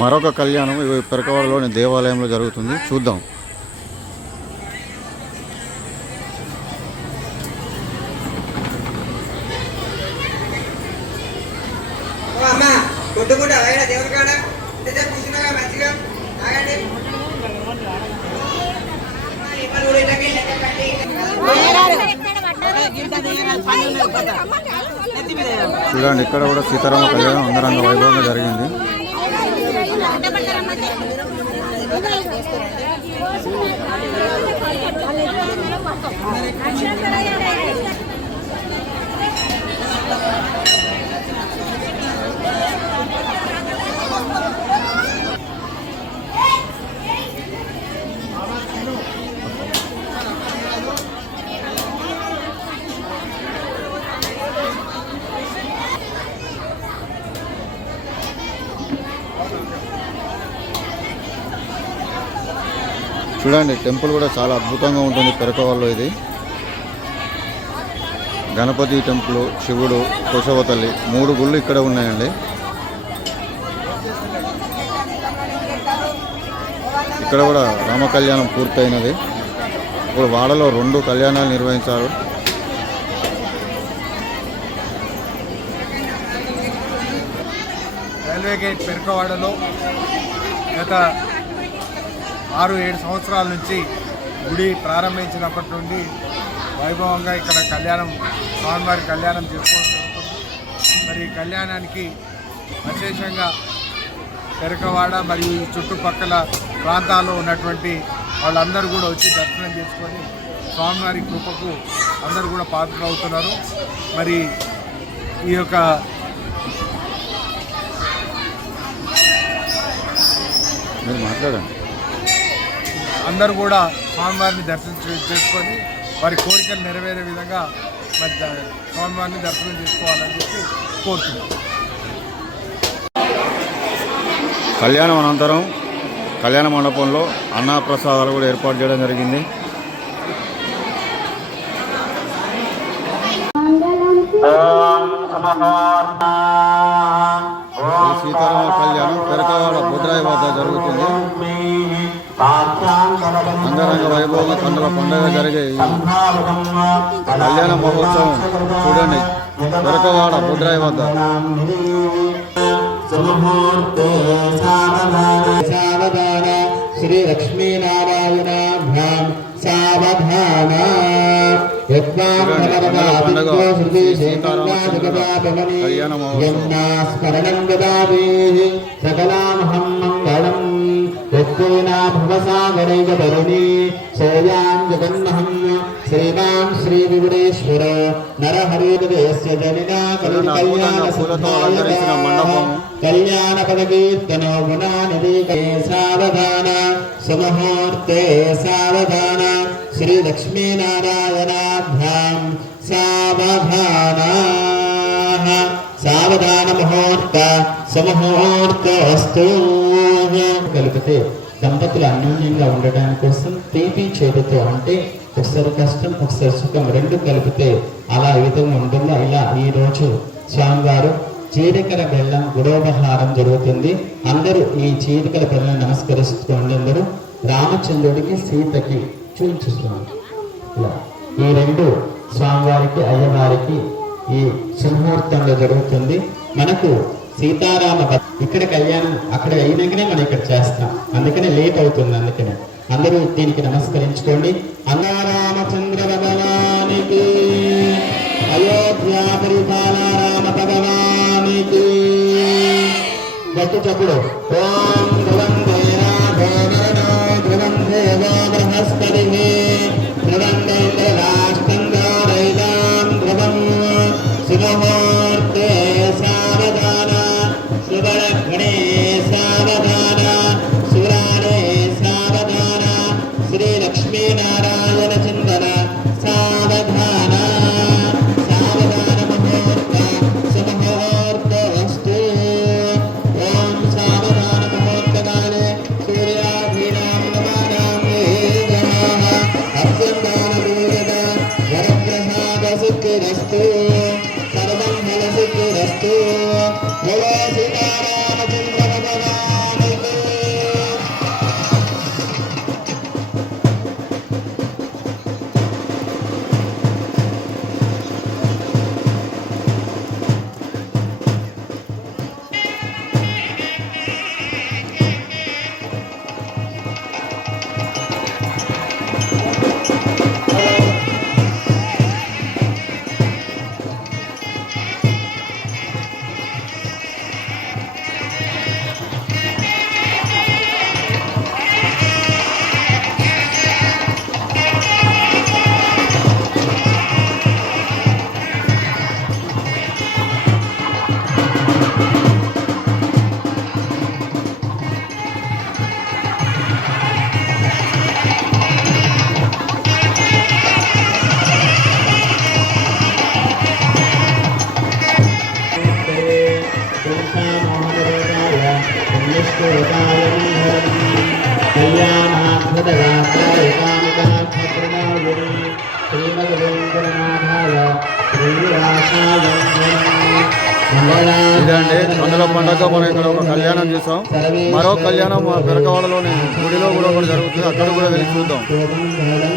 మరొక కళ్యాణం ఇవి పెరకవాడలోని దేవాలయంలో జరుగుతుంది చూద్దాం. చూడండి ఇక్కడ కూడా సీతారామ కళ్యాణం అంగరంగ వైభవంగా జరిగింది ಮಾಡ್ತಾರೆ చూడండి టెంపుల్ కూడా చాలా అద్భుతంగా ఉంటుంది పెరకవాళ్ళు ఇది. గణపతి టెంపుల్ శివుడు కుశవతల్లి మూడు గుళ్ళు ఇక్కడ ఉన్నాయండి. ఇక్కడ కూడా రామ కళ్యాణం పూర్తయినది. ఇప్పుడు వాడలో రెండు కళ్యాణాలు నిర్వహించారు. రైల్వే గేట్ పెరకవాడలో గత ఆరు ఏడు సంవత్సరాల నుంచి గుడి ప్రారంభించినప్పటి నుండి వైభవంగా ఇక్కడ కళ్యాణం స్వామివారి కళ్యాణం చేసుకోవడం మరి కళ్యాణానికి విశేషంగా పెరకవాడ మరియు ఈ చుట్టుపక్కల ప్రాంతాల్లో ఉన్నటువంటి వాళ్ళందరూ కూడా వచ్చి దర్శనం చేసుకొని స్వామివారి కృపకు అందరూ కూడా పాత్రలు అవుతున్నారు మరి ఈ యొక్క మీరు మాట్లాడండి. అందరూ కూడా స్వామివారిని దర్శనం చేసుకొని వారి కోరికలు నెరవేరే విధంగా మరి స్వామివారిని దర్శనం చేసుకోవాలని చెప్పి కోరుతున్నాం. కళ్యాణం అనంతరం కళ్యాణ మండపంలో అన్నప్రసాదాలు కూడా ఏర్పాటు చేయడం జరిగింది. జరుగుతుంది. అంగరంగ వైభవంగా కన్నుల పండుగ జరిగే కళ్యాణ మహోత్సవం చూడండి. పెరకవాడ బుడ్రాయి వద్ద. శ్రీ లక్ష్మీనారాయణాభ్యాం సావధాన. సీతారామచంద్రుల కళ్యాణ మహోత్సవం. స్మరణం జగన్మహం సకలామహం శ్రీమాన్ శ్రీ విగుడేశ్వర నరహరిదయస్య జనినా కలి కళ్యాణ పూలతో కళ్యాణ పదకీర్తనో సావధాన సావధాన శ్రీ లక్ష్మీనారాయణాభ్యాం సావధాన ముహూర్త సుముహూర్తస్తు కలిపితే దంపతులు అన్యోన్యంగా ఉండడానికి కోసం తీపి చేదుతో అంటే ఒకసారి కష్టం ఒకసారి సుఖం రెండు కలిపితే అలా ఏ విధంగా ఉంటుందో ఇలా ఈ రోజు స్వామివారు చీరికల బెల్లం గుడోపహారం జరుగుతుంది. అందరూ ఈ చీరికల బెల్లం నమస్కరిస్తుంది అందరూ రామచంద్రుడికి సీతకి చూపించుస్తున్నాం. ఇలా ఈ రెండు స్వామివారికి అయ్యవారికి ఈ సుముహూర్తంలో జరుగుతుంది. మనకు సీతారామ ఇక్కడ కళ్యాణం అక్కడ అయినాకనే మనం ఇక్కడ చేస్తాం అందుకనే లేట్ అవుతుంది అందుకనే. అందరూ దీనికి నమస్కరించుకోండి. అన్నారామచంద్ర భగవానికి అయోధ్యా పరిపాలరామ భగవానికి. గట్టి చప్పుడు. ఓం ఇదండి అందులో పండగ. మనం ఇక్కడ ఒక కళ్యాణం చూసాం మరో కళ్యాణం పెరకవాడలోని గుడిలో కూడా ఒకటి జరుగుతుంది. అక్కడ కూడా వెళ్ళి చూద్దాం.